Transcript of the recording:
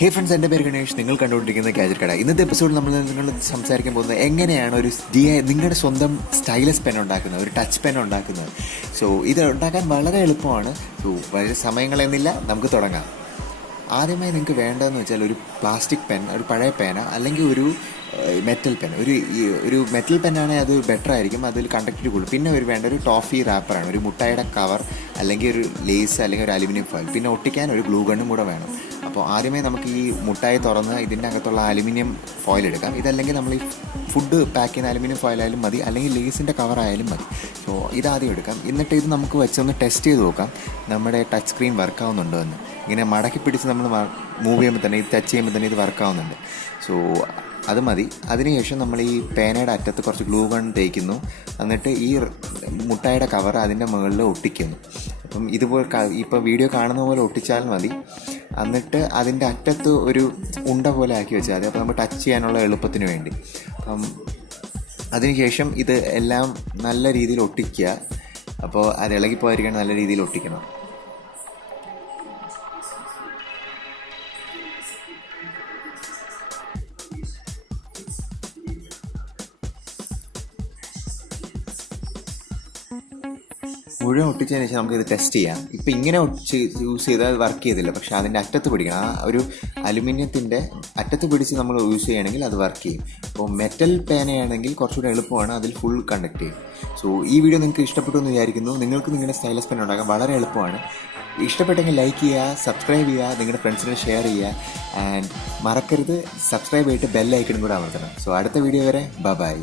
ഹേ friends, എൻ്റെ പേര് ഗണേഷ്. നിങ്ങൾ കണ്ടുകൊണ്ടിരിക്കുന്ന ഗാഡ്ജറ്റ്കട. ഇന്നത്തെ എപ്പിസോഡിൽ നിങ്ങൾ സംസാരിക്കാൻ പോകുന്നത് എങ്ങനെയാണ് ഒരു നിങ്ങളുടെ സ്വന്തം സ്റ്റൈലസ് പെൻ ഉണ്ടാക്കുന്നത്, ഒരു ടച്ച് പെൻ ഉണ്ടാക്കുന്നത്. സോ ഇത് ഉണ്ടാക്കാൻ വളരെ എളുപ്പമാണ്. സോ വളരെ സമയങ്ങളെന്നില്ല, നമുക്ക് തുടങ്ങാം. ആദ്യമായി നിങ്ങൾക്ക് വേണ്ടതെന്ന് വെച്ചാൽ ഒരു പ്ലാസ്റ്റിക് പെൻ, ഒരു പഴയ പേന, അല്ലെങ്കിൽ ഒരു മെറ്റൽ പെൻ. ഒരു മെറ്റൽ പെന്നാണെങ്കിൽ അത് ബെറ്റർ ആയിരിക്കും, അതിൽ കണ്ടക്റ്റിവിറ്റി കൂടും. പിന്നെ വേണ്ട ഒരു ടോഫി റാപ്പറാണ്, ഒരു മുട്ടായിയുടെ കവർ, അല്ലെങ്കിൽ ഒരു ലേസ്, അല്ലെങ്കിൽ ഒരു അലുമിനിയം ഫോയിൽ. പിന്നെ ഒട്ടിക്കാൻ ഒരു ഗ്ലൂ ഗണ്ണും കൂടെ വേണം. അപ്പോൾ ആദ്യമേ നമുക്ക് ഈ മുട്ടായി തുറന്ന് ഇതിൻ്റെ അകത്തുള്ള അലുമിനിയം ഫോയിൽ എടുക്കാം. ഇതല്ലെങ്കിൽ നമ്മൾ ഈ ഫുഡ് പാക്ക് ചെയ്യുന്ന അലുമിനിയം ഫോയിലായാലും മതി, അല്ലെങ്കിൽ ലേസിൻ്റെ കവറായാലും മതി. സോ ഇതാദ്യം എടുക്കാം. എന്നിട്ട് ഇത് നമുക്ക് വെച്ചൊന്ന് ടെസ്റ്റ് ചെയ്ത് നോക്കാം നമ്മുടെ ടച്ച് സ്ക്രീൻ വർക്കാവുന്നുണ്ടോ എന്ന്. ഇങ്ങനെ മടക്കി പിടിച്ച് നമ്മൾ മൂവ് ചെയ്യുമ്പോൾ തന്നെ, ഇത് ടച്ച് ചെയ്യുമ്പോൾ തന്നെ ഇത് വർക്കാവുന്നുണ്ട്. സോ അത് മതി. അതിനുശേഷം നമ്മൾ ഈ പേനയുടെ അറ്റത്ത് കുറച്ച് ഗ്ലൂ ഗൺ തേക്കുന്നു. എന്നിട്ട് ഈ മുട്ടായിയുടെ കവർ അതിൻ്റെ മുകളിൽ ഒട്ടിക്കുന്നു. അപ്പം ഇതുപോലെ ഇപ്പോൾ വീഡിയോ കാണുന്ന പോലെ ഒട്ടിച്ചാൽ മതി. എന്നിട്ട് അതിൻ്റെ അറ്റത്ത് ഒരു ഉണ്ട പോലെ ആക്കി വെച്ചാൽ മതി. അപ്പോൾ നമ്മൾ ടച്ച് ചെയ്യാനുള്ള എളുപ്പത്തിന് വേണ്ടി. അപ്പം അതിനുശേഷം ഇത് എല്ലാം നല്ല രീതിയിൽ ഒട്ടിക്കുക. അപ്പോൾ അത് ഇളകിപ്പോയിരിക്കാൻ നല്ല രീതിയിൽ ഒട്ടിക്കണം. മുഴുവൻ ഒട്ടിച്ചതിന് ശേഷം നമുക്കിത് ടെസ്റ്റ് ചെയ്യാം. ഇപ്പം ഇങ്ങനെ യൂസ് ചെയ്താൽ അത് വർക്ക് ചെയ്തില്ല, പക്ഷേ അതിൻ്റെ അറ്റത്ത് പിടിക്കണം. ആ ഒരു അലുമിനിയത്തിൻ്റെ അറ്റത്ത് പിടിച്ച് നമ്മൾ യൂസ് ചെയ്യുകയാണെങ്കിൽ അത് വർക്ക് ചെയ്യും. അപ്പോൾ മെറ്റൽ പേനയാണെങ്കിൽ കുറച്ചുകൂടെ എളുപ്പമാണ്, അതിൽ ഫുൾ കണ്ടക്ട് ചെയ്യും. സോ ഈ വീഡിയോ നിങ്ങൾക്ക് ഇഷ്ടപ്പെട്ടു എന്ന് വിചാരിക്കുന്നു. നിങ്ങൾക്ക് നിങ്ങളുടെ സ്റ്റൈലസ് പെൻ ഉണ്ടാക്കാൻ വളരെ എളുപ്പമാണ്. ഇഷ്ടപ്പെട്ടെങ്കിൽ ലൈക്ക് ചെയ്യുക, സബ്സ്ക്രൈബ് ചെയ്യുക, നിങ്ങളുടെ ഫ്രണ്ട്സിനെ ഷെയർ ചെയ്യുക. ആൻഡ് മറക്കരുത്, സബ്സ്ക്രൈബ് ചെയ്തിട്ട് ബെൽ ഐക്കണും കൂടെ അമർത്തണം. സോ അടുത്ത വീഡിയോ വരെ ബൈ.